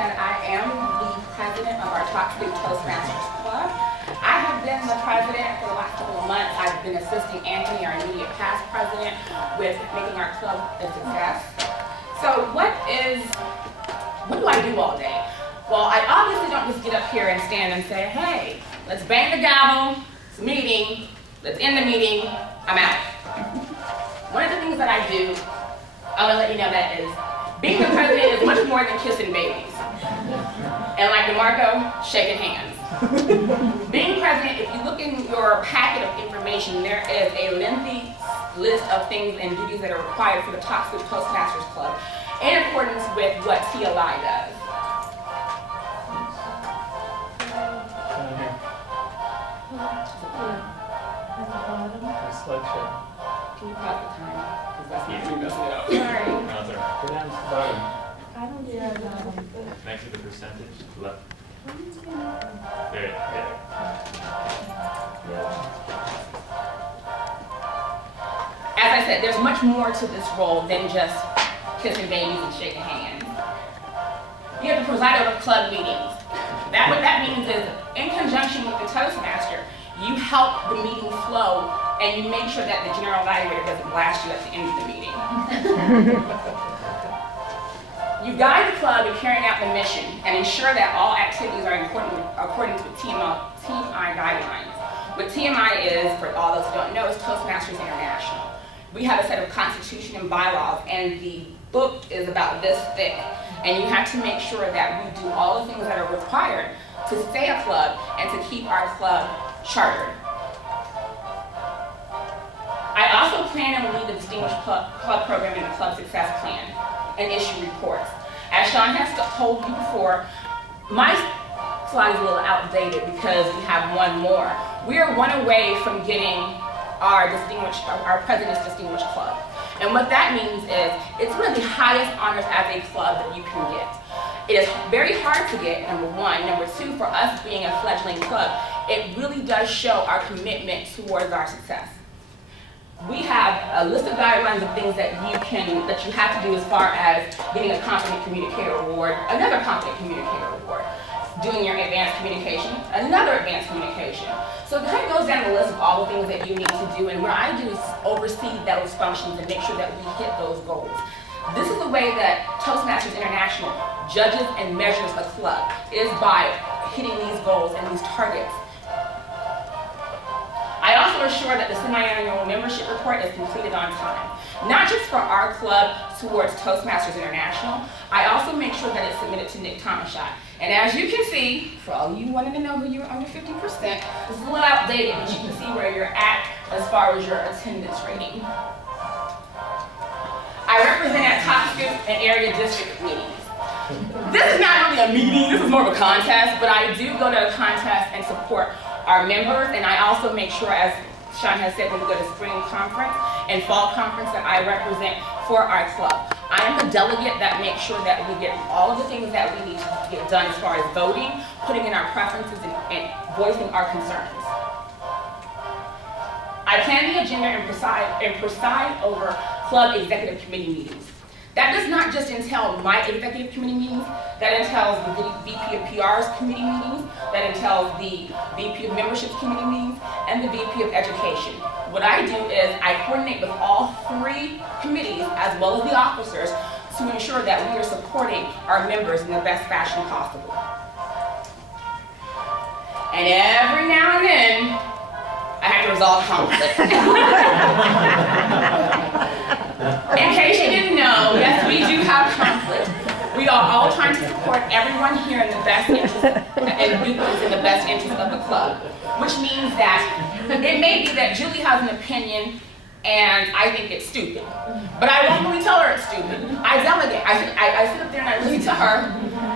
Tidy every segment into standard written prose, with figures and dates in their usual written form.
and I am the president of our Talk Soup Toastmasters Club. I have been the president for the last couple of months. I've been assisting Anthony, our immediate past president, with making our club a success. So what do I do all day? Well, I obviously don't just get up here and stand and say, hey, let's bang the gavel, it's a meeting, let's end the meeting, I'm out. One of the things that I do, I want to let you know that is, being the president is much more than kissing babies. And like DeMarco, shaking hands. Being president, if you look in your packet of information, there is a lengthy list of things and duties that are required for the Talk Soup Toastmasters Club in accordance with what TLI does. Can you pause the time? Because that's not me messing it up. Sorry. No, it's all right. Go down to the bottom. I don't do that. Next to the percentage, left. There, As I said, there's much more to this role than just kissing babies and shaking hands. You have to preside over club meetings. What that means is, in conjunction with the Toastmaster, you help the meeting flow and you make sure that the general evaluator doesn't blast you at the end of the meeting. You guide the club in carrying out the mission and ensure that all activities are according to TMI guidelines. What TMI is, for all those who don't know, is Toastmasters International. We have a set of constitution and bylaws, and the book is about this thick. And you have to make sure that we do all the things that are required to stay a club and to keep our club chartered. I also plan and lead the Distinguished Club Program in the Club Success Plan and issue reports. As Sean has told you before, my slide is a little outdated because we have one more. We are one away from getting our President's Distinguished Club. And what that means is, it's one of the highest honors as a club that you can get. It is very hard to get, number one. Number two, for us being a fledgling club, it really does show our commitment towards our success. We have a list of guidelines of things that you have to do as far as getting a Confident Communicator Award, another Confident Communicator Award, doing your advanced communication, another advanced communication. So it kind of goes down the list of all the things that you need to do, and what I do is oversee those functions and make sure that we hit those goals. This is the way that Toastmasters International judges and measures a club, is by hitting these goals and these targets. I also assure that the semi-annual membership report is completed on time. Not just for our club towards Toastmasters International, I also make sure that it's submitted to Nick Thomasshot. And as you can see, for all you wanting to know who you're under 50%, this is a little outdated, but you can see where you're at as far as your attendance rating. I represent at Talk Soup and area district meetings. This is not really a meeting, this is more of a contest, but I do go to a contest and support our members, and I also make sure, as Sean has said, when we go to spring conference and fall conference, that I represent for our club. I am the delegate that makes sure that we get all of the things that we need to get done as far as voting, putting in our preferences, and voicing our concerns. I plan the agenda and preside over club executive committee meetings. That does not just entail my executive committee meetings, that entails the VP of PR's committee meetings, that entails the VP of memberships committee meetings, and the VP of education. What I do is I coordinate with all three committees, as well as the officers, to ensure that we are supporting our members in the best fashion possible. And every now and then, I have to resolve conflict. In case you didn't know, yes, we do have conflict. We are all trying to support everyone here in the best interest and do things in the best interest of the club, which means that it may be that Julie has an opinion and I think it's stupid, but I won't really tell her it's stupid. I delegate. I sit up there and I listen to her,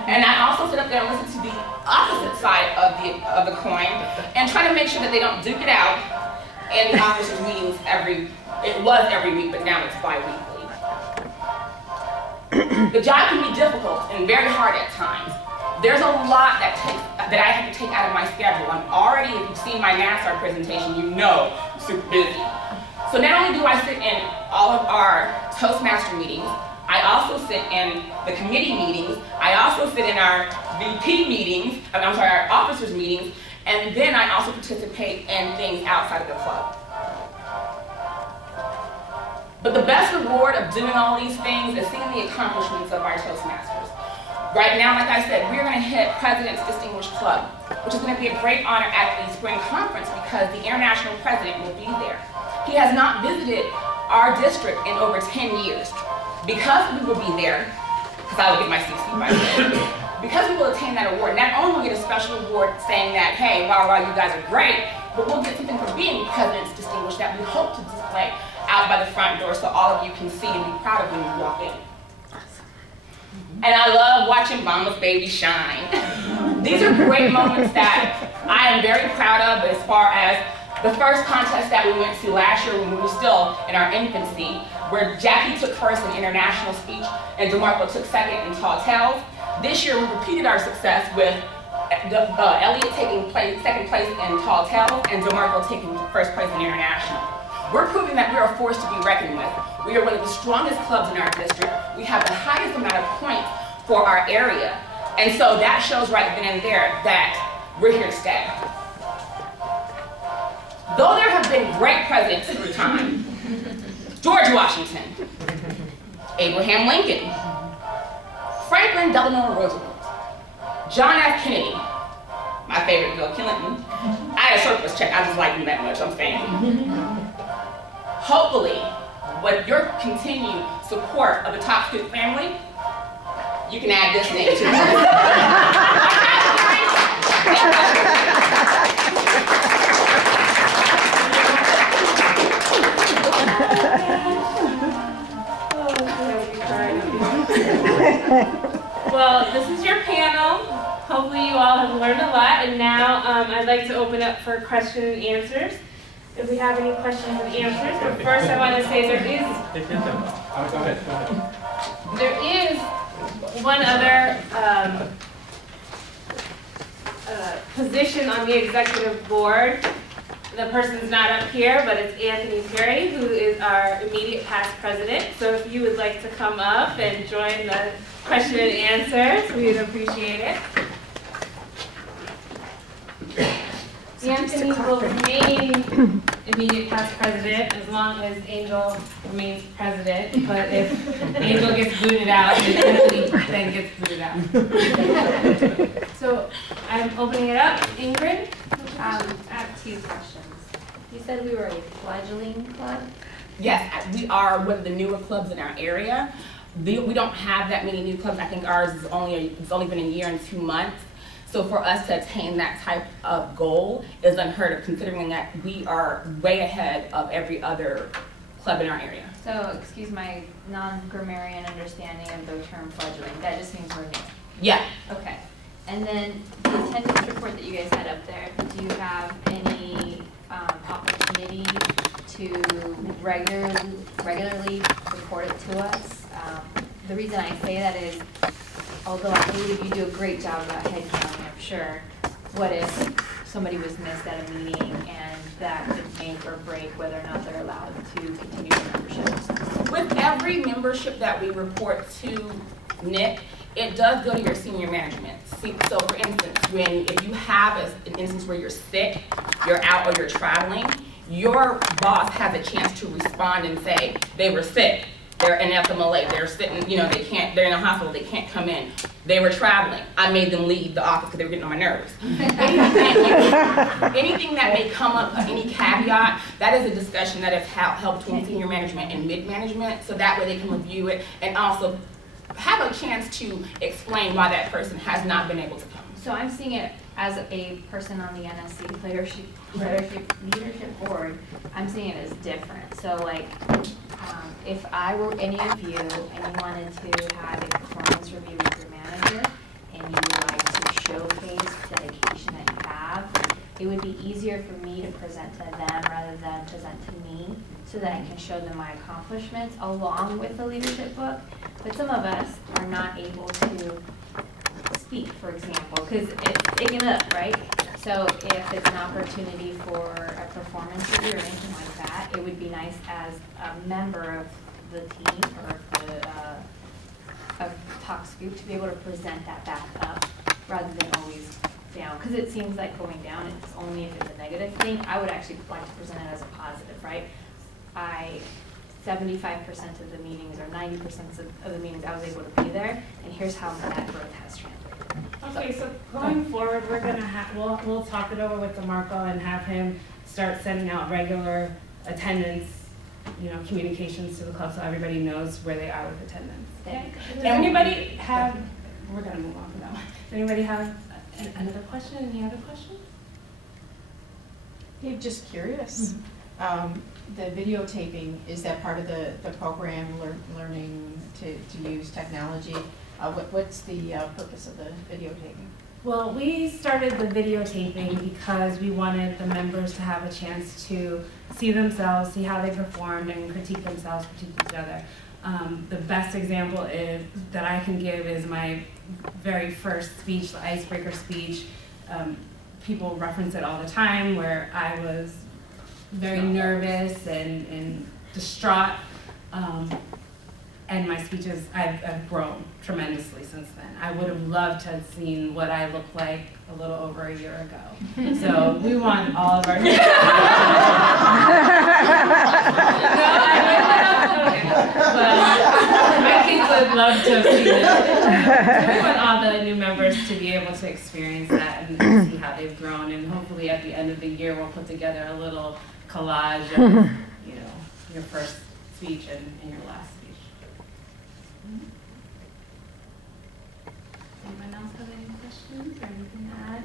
and I also sit up there and listen to the opposite side of the coin and try to make sure that they don't duke it out in the officers' meetings it was every week, but now it's bi-weekly. The job can be difficult and very hard at times. There's a lot that I have to take out of my schedule. I'm already, if you've seen my NASCAR presentation, you know I'm super busy. So not only do I sit in all of our Toastmaster meetings, I I also sit in the committee meetings. I also sit in our VP meetings, our officers meetings, and then I also participate in things outside of the club. But the best reward of doing all these things is seeing the accomplishments of our Toastmasters. Right now, like I said, we're going to hit President's Distinguished Club, which is going to be a great honor at the spring conference because the international president will be there. He has not visited our district in over 10 years. Because we will be there, because I will get my CC by then, because we will attain that award, not only will we get a special award saying that, hey, wow, you guys are great, but we'll get something for being President's Distinguished that we hope to display out by the front door so all of you can see and be proud of when you walk in. And I love watching Mama's baby shine. These are great moments that I am very proud of, but as far as the first contest that we went to last year when we were still in our infancy, where Jackie took first in international speech and DeMarco took second in Tall Tales. This year we repeated our success with Elliot taking second place in Tall Tales and DeMarco taking first place in international. We're proving that we are a force to be reckoned with. We are one of the strongest clubs in our district. We have the highest amount of points for our area. And so that shows right then and there that we're here to stay. Though there have been great presidents through time, George Washington, Abraham Lincoln, Franklin Delano Roosevelt, John F. Kennedy, my favorite, Bill Clinton. I had a surplus check, I just like him that much, I'm saying. Hopefully, with your continued support of the Top Scoop family, you can add this name to Well, this is your panel. Hopefully you all have learned a lot, and now I'd like to open up for question and answers. If we have any questions and answers, but first I want to say there is one other position on the executive board. The person's not up here, but it's Anthony Perry, who is our immediate past president. So if you would like to come up and join the question and answers, we'd appreciate it. Anthony will remain immediate past president as long as Angel remains president, but if Angel gets booted out, Anthony then gets booted out. So I'm opening it up. Ingrid? I have two questions. You said we were a fledgling club? Yes, we are one of the newer clubs in our area. We don't have that many new clubs. I think ours is only been a year and 2 months. So for us to attain that type of goal is unheard of, considering that we are way ahead of every other club in our area. So, excuse my non-grammarian understanding of the term fledgling. That just means we're new. Yeah. Okay. And then the attendance report that you guys had up there, do you have any opportunity to regularly report it to us? The reason I say that is, although I believe you do a great job about head counting, I'm sure, what if somebody was missed at a meeting and that could make or break whether or not they're allowed to continue their membership? With every membership that we report to Nick, it does go to your senior management. So for instance, if you have an instance where you're sick, you're out, or you're traveling, your boss has a chance to respond and say, they were sick, they're in FMLA, they're sitting, they're in a hospital, they can't come in. They were traveling. I made them leave the office because they were getting on my nerves. Anything that may come up, any caveat, that is a discussion that is held between senior management and mid-management, so that way they can review it and also have a chance to explain why that person has not been able to come. So I'm seeing it as a person on the NSC leadership board, I'm seeing it as different. So like, if I were any of you and you wanted to have a performance review with your manager and you would like to showcase the dedication that you have, it would be easier for me to present to them rather than present to me, so that I can show them my accomplishments along with the leadership book. But some of us are not able to speak, for example, because it's taken up, right? So if it's an opportunity for a performance review or anything like that, it would be nice as a member of the team or the of Talk Scoop to be able to present that back up rather than always down. Because it seems like going down, it's only if it's a negative thing. I would actually like to present it as a positive, right? 75% of the meetings or 90% of the meetings I was able to be there, and here's how that growth has translated. Okay, so going forward, we're gonna have, we'll talk it over with DeMarco and have him start sending out regular attendance, you know, communications to the club so everybody knows where they are with attendance. Okay? Does anybody have, we're gonna move on from that one. Does anybody have another question? Any other questions? Dave, just curious. The videotaping, is that part of the program, learning to use technology? What's the purpose of the videotaping? Well, we started the videotaping because we wanted the members to have a chance to see themselves, see how they performed, and critique themselves, critique each other. The best example that I can give is my very first speech, the icebreaker speech. People reference it all the time, where I was very nervous and distraught. And my speeches, I've grown tremendously since then. I would have loved to have seen what I looked like a little over a year ago. So we want all of our no, but my kids would love to have seen it. So we want all the new members to be able to experience that and see how they've grown. And hopefully at the end of the year, we'll put together a little collage of, you know, your first speech and your last speech. Anyone else have any questions or anything to add?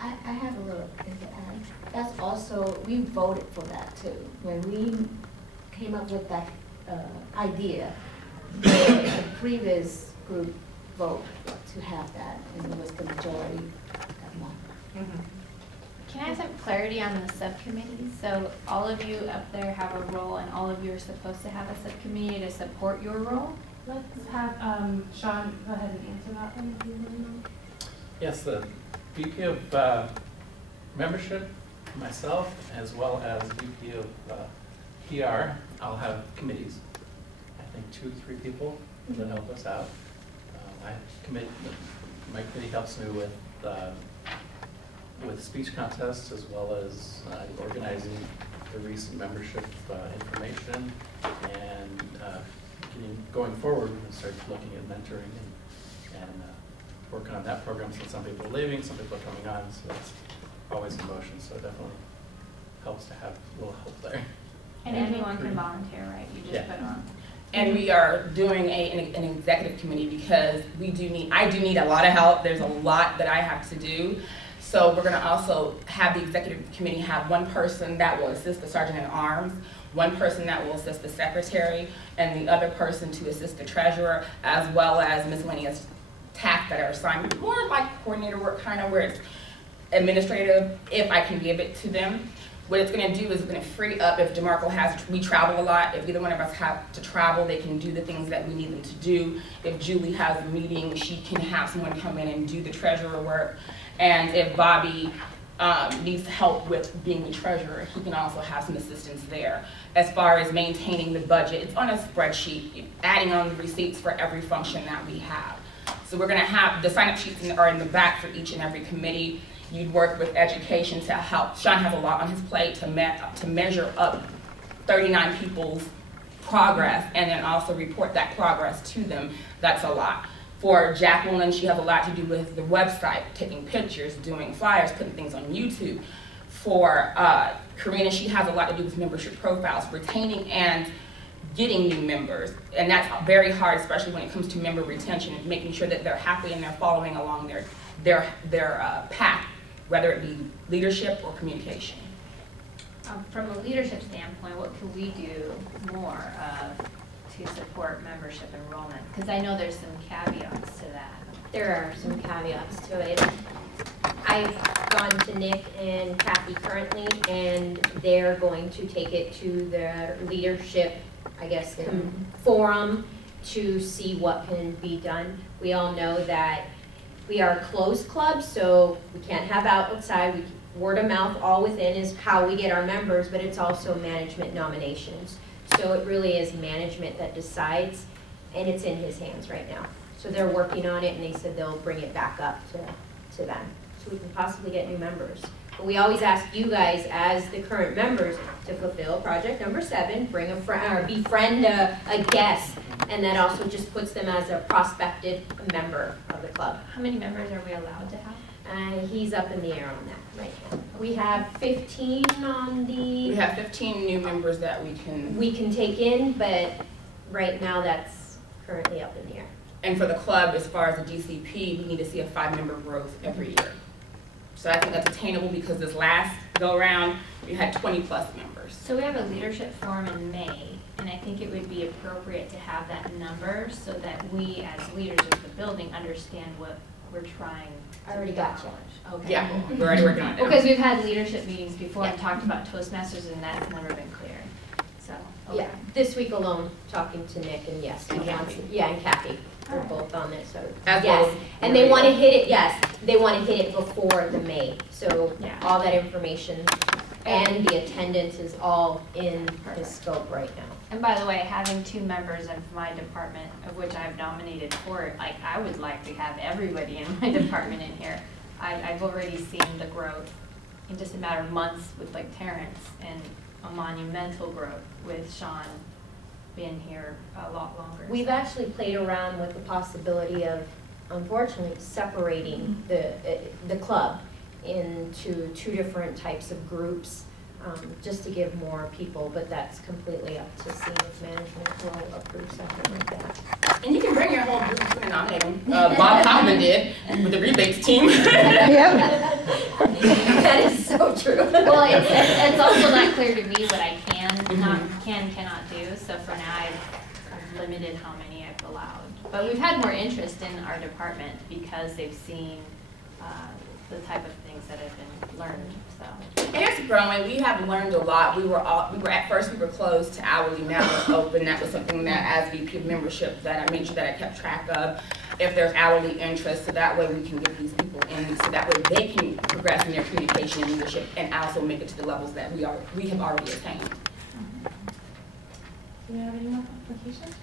I have a little thing to add. That's also, we voted for that too. When we came up with that idea, the previous group voted to have that, and it was the majority that won. Can I have some clarity on the subcommittees? So all of you up there have a role, and all of you are supposed to have a subcommittee to support your role? Let's have Sean go ahead and answer that one if you want. Yes, the VP of membership, myself, as well as VP of PR, I'll have committees. I think 2 to 3 people that help us out. My committee helps me with speech contests, as well as organizing the recent membership information, and going forward, we're going to start looking at mentoring and working on that program, since some people are leaving, some people are coming on, so it's always in motion, so it definitely helps to have a little help there. And anyone can volunteer, right? You just Yeah. put on. And we are doing an executive committee because I do need a lot of help. There's a lot that I have to do. So we're gonna also have the executive committee have one person that will assist the sergeant at arms, one person that will assist the secretary, and the other person to assist the treasurer, as well as miscellaneous tasks that are assigned, more like coordinator work, kind of where it's administrative, if I can give it to them. What it's going to do is it's going to free up, if DeMarco we travel a lot, if either one of us have to travel, they can do the things that we need them to do. If Julie has a meeting, she can have someone come in and do the treasurer work. And if Bobby needs help with being the treasurer, he can also have some assistance there. As far as maintaining the budget, it's on a spreadsheet, adding on the receipts for every function that we have. So we're going to have, the sign-up sheets are in the back for each and every committee. You'd work with education to help. Sean has a lot on his plate to measure up 39 people's progress and then also report that progress to them. That's a lot. For Jacqueline, she has a lot to do with the website, taking pictures, doing flyers, putting things on YouTube. For Karina, she has a lot to do with membership profiles, retaining and getting new members. And that's very hard, especially when it comes to member retention, and making sure that they're happy and they're following along their path, whether it be leadership or communication. From a leadership standpoint, what can we do more to support membership enrollment? Because I know there's some caveats to that. There are some caveats to it. I've gone to Nick and Kathy currently, and they're going to take it to their leadership, I guess, forum to see what can be done. We all know that we are a closed club, so we can't have outside. Word of mouth, all within is how we get our members, but it's also management nominations. So it really is management that decides. and it's in his hands right now. So they're working on it, and they said they'll bring it back up to them, so we can possibly get new members. But we always ask you guys, as the current members, to fulfill project number 7, bring a friend, or befriend a guest, and that also just puts them as a prospected member of the club. How many members are we allowed to have? He's up in the air on that right now. We have 15 on We the, have 15 new members that we can, take in, but right now that's currently up in the air. and for the club, as far as the DCP, we need to see a 5-member growth every year. So I think that's attainable because this last go-around, we had 20+ members. So we have a leadership forum in May, and I think it would be appropriate to have that number so that we, as leaders of the building, understand what we're trying I to already got you. accomplish. Okay. Yeah, we're already working on it now. Because we've had leadership meetings before and Yeah. talked about Toastmasters, and that's never been clear, so. okay. Yeah, this week alone, talking to Nick, and yes, he And wants, Kathy. yeah, and Kathy, they're Alright. both on it, so, As yes. well as And they Maria. wanna hit it, yes, they wanna hit it before the May, so Yeah. all that information and the attendance is all in the scope right now. And by the way, having 2 members of my department, of which I've nominated for it, like, I would like to have everybody in my department in here. I've already seen the growth in just a matter of months with like Terrence, and a monumental growth with Sean being here a lot longer. We've so. actually played around with the possibility of, unfortunately, separating the club into 2 different types of groups, just to give more people, but that's completely up to seeing if management will approve something like that. And you can bring your whole group to nominate them. Bob Kaufman did with the rebates team. That is so true. Well, it's also not clear to me what I cannot do, so for now I've limited how many I've allowed. But we've had more interest in our department because they've seen the type of things that have been learned, so. And it's growing. We have learned a lot. We were at first we were closed to hourly, now we're open. That was something that as VP of membership that I mentioned that I kept track of. If there's hourly interest, so that way we can get these people in, so that way they can progress in their communication and leadership and also make it to the levels that we have already attained. Do you have any more applications?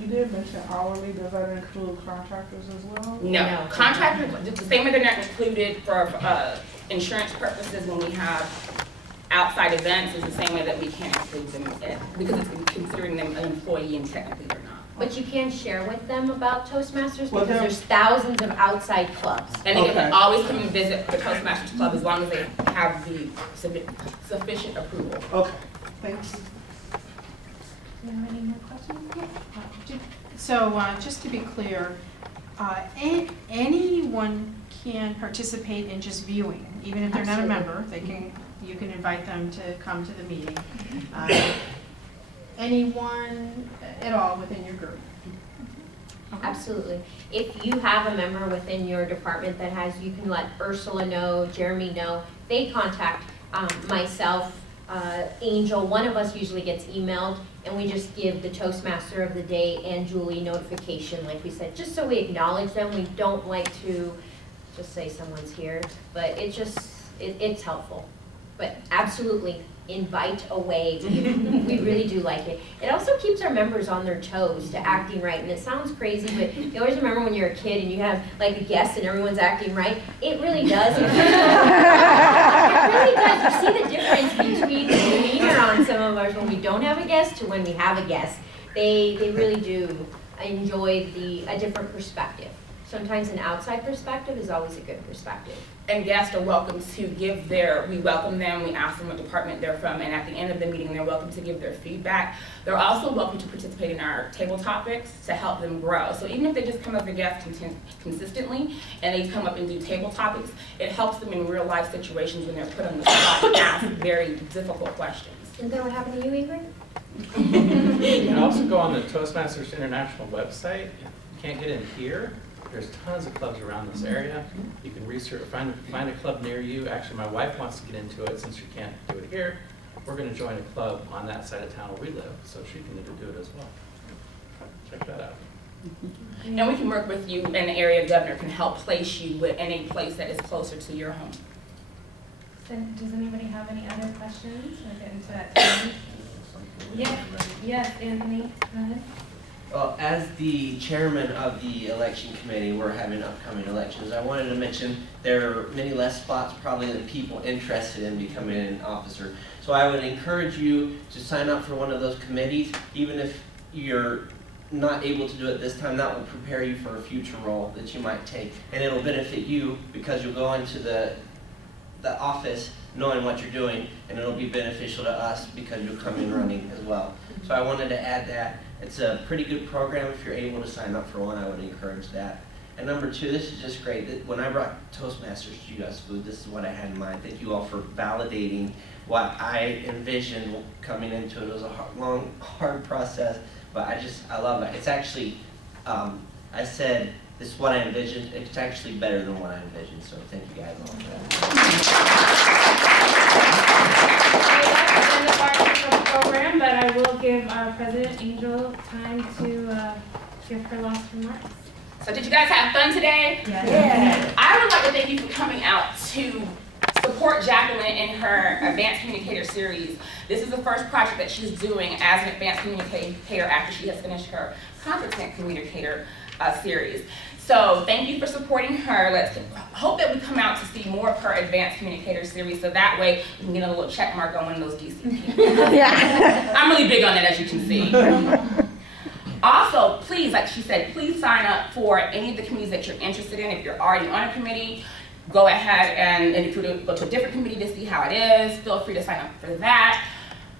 You did mention hourly, does that include contractors as well? No, No. contractors, the same way they're not included for insurance purposes when we have outside events is the same way that we can't include them because it's considering them an employee and technically they're not. But you can share with them about Toastmasters Well, because they're- there's thousands of outside clubs. And they Okay. can always come and visit the Toastmasters Club as long as they have the sufficient approval. Okay, thanks. Do you have any more questions? So, just to be clear, anyone can participate in just viewing, even if they're not a Absolutely. member, you can invite them to come to the meeting. Anyone at all within your group? Okay. Absolutely. If you have a member within your department that has, you can let Ursula know, Jeremy know. They contact myself, Angel. One of us usually gets emailed, and we just give the Toastmaster of the day and Julie notification, like we said, just so we acknowledge them. We don't like to just say someone's here, but it's helpful. But absolutely, invite away. We really do like it. It also keeps our members on their toes to acting right. And it sounds crazy, but you always remember when you're a kid and you have like a guest and everyone's acting right. It really does. It really does. You see the difference between the demeanor on some of ours when we don't have a guest to when we have a guest. They really do enjoy a different perspective. Sometimes an outside perspective is always a good perspective. And guests are welcome to we welcome them, we ask them what department they're from, and at the end of the meeting, they're welcome to give their feedback. They're also welcome to participate in our table topics to help them grow. So even if they just come as a guest consistently, and they come up and do table topics, it helps them in real life situations when they're put on the spot and ask very difficult questions. Isn't that what happened to you, Ingrid? You can also go on the Toastmasters International website. If you can't get in here, there's tons of clubs around this area. You can research, find a club near you. Actually, my wife wants to get into it since she can't do it here. We're going to join a club on that side of town where we live, so she can do it as well. Check that out. And we can work with you, and the area governor can help place you in a place that is closer to your home. So does anybody have any other questions? We'll get into that. Yes, Anthony, go ahead. Well, as the chairman of the election committee, we're having upcoming elections. I wanted to mention there are many less spots probably than people interested in becoming an officer. So I would encourage you to sign up for one of those committees, even if you're not able to do it this time. That will prepare you for a future role that you might take, and it'll benefit you because you'll go into the office knowing what you're doing, and it'll be beneficial to us because you'll come in running as well. So I wanted to add that. It's a pretty good program. If you're able to sign up for one, I would encourage that. And number two, this is just great. When I brought Toastmasters to US Food, this is what I had in mind. Thank you all for validating what I envisioned coming into it. It was a long, hard process, but I love it. It's actually, I said, this is what I envisioned. It's actually better than what I envisioned, so thank you guys all for that. Program, but I will give our President Angel time to give her last remarks. So did you guys have fun today? Yes. Yeah. I would like to thank you for coming out to support Jacqueline in her Advanced Communicator series. This is the first project that she's doing as an Advanced Communicator after she has finished her Competent Communicator series. So thank you for supporting her. Let's hope that we come out to see more of her Advanced Communicator series, so that way we can get a little check mark on one of those DCP. Yeah. I'm really big on that, as you can see. Also, please, like she said, please sign up for any of the committees that you're interested in. If you're already on a committee, go ahead and if you go to a different committee to see how it is, feel free to sign up for that.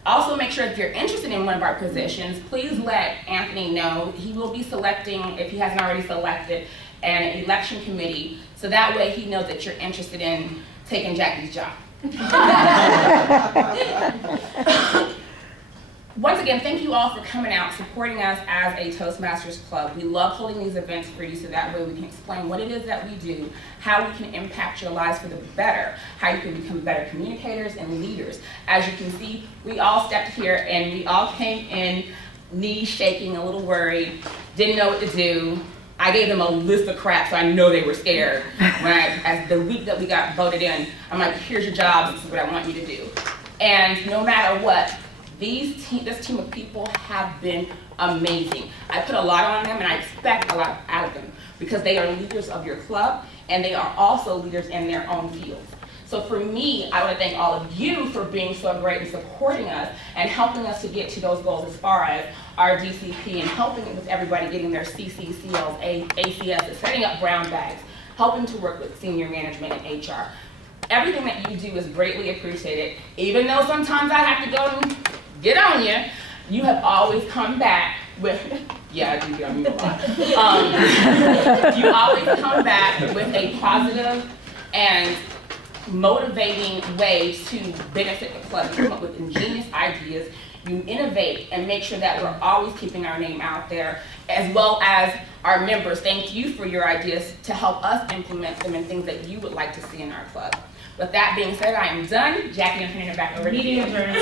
Also, make sure if you're interested in one of our positions, please let Anthony know. He will be selecting, if he hasn't already selected, an election committee, so that way he knows that you're interested in taking Jackie's job. Once again, thank you all for coming out, supporting us as a Toastmasters Club. We love holding these events for you so that way we can explain what it is that we do, how we can impact your lives for the better, how you can become better communicators and leaders. As you can see, we all stepped here and we all came in knees shaking, a little worried, didn't know what to do. I gave them a list of crap, so I know they were scared. As the week that we got voted in, I'm like, here's your job, this is what I want you to do. And no matter what, this team of people have been amazing. I put a lot on them and I expect a lot out of them because they are leaders of your club and they are also leaders in their own fields. So for me, I want to thank all of you for being so great and supporting us and helping us to get to those goals as far as our DCP and helping with everybody getting their CCCLs, ACS, setting up brown bags, helping to work with senior management and HR. Everything that you do is greatly appreciated. Even though sometimes I have to go and get on you, you have always come back with, yeah, I do get on you a lot. You always come back with a positive and motivating way to benefit the club. You come up with ingenious ideas, you innovate and make sure that we're always keeping our name out there, as well as our members. Thank you for your ideas to help us implement them and things that you would like to see in our club. With that being said, I am done. Jackie, I'm turning it back over to you. Meeting adjourned.